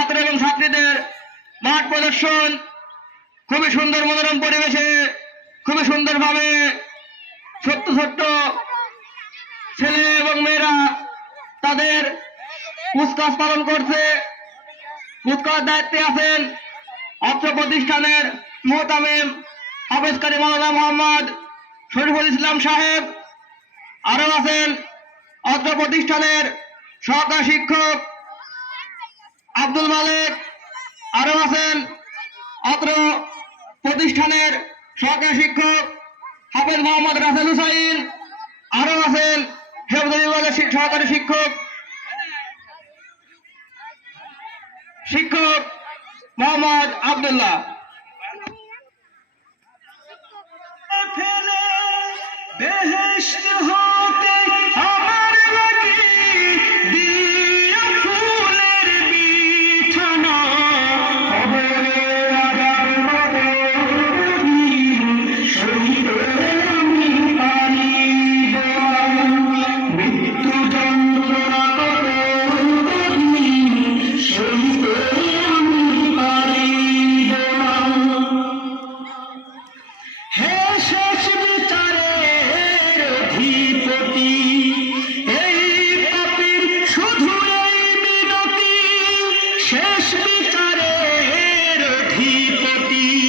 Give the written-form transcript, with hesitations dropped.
ছাত্র এবং ছাত্রীদের মাঠ প্রদর্শন খুবই সুন্দর মনোরম পরিবেশে খুবই সুন্দরভাবে ছোট্ট ছোট্ট ছেলে এবং মেয়েরা তাদের কুচকাজ পালন করছে। কুচকাজ দায়িত্বে আছেন অত্র প্রতিষ্ঠানের মোহতামিম হাফেজকারী মাওলানা মোহাম্মদ শরীফুল ইসলাম সাহেব। আরো আছেন অত্র প্রতিষ্ঠানের সহকারী শিক্ষক আব্দুল মালিক। আরো আছেন অত্র প্রতিষ্ঠানের সহকারী শিক্ষক হাফেজ মোহাম্মদ রাসেল হুসাইন। আরো আছেন হেফজ বিভাগের সহকারী শিক্ষক মোহাম্মদ আব্দুল্লাহ।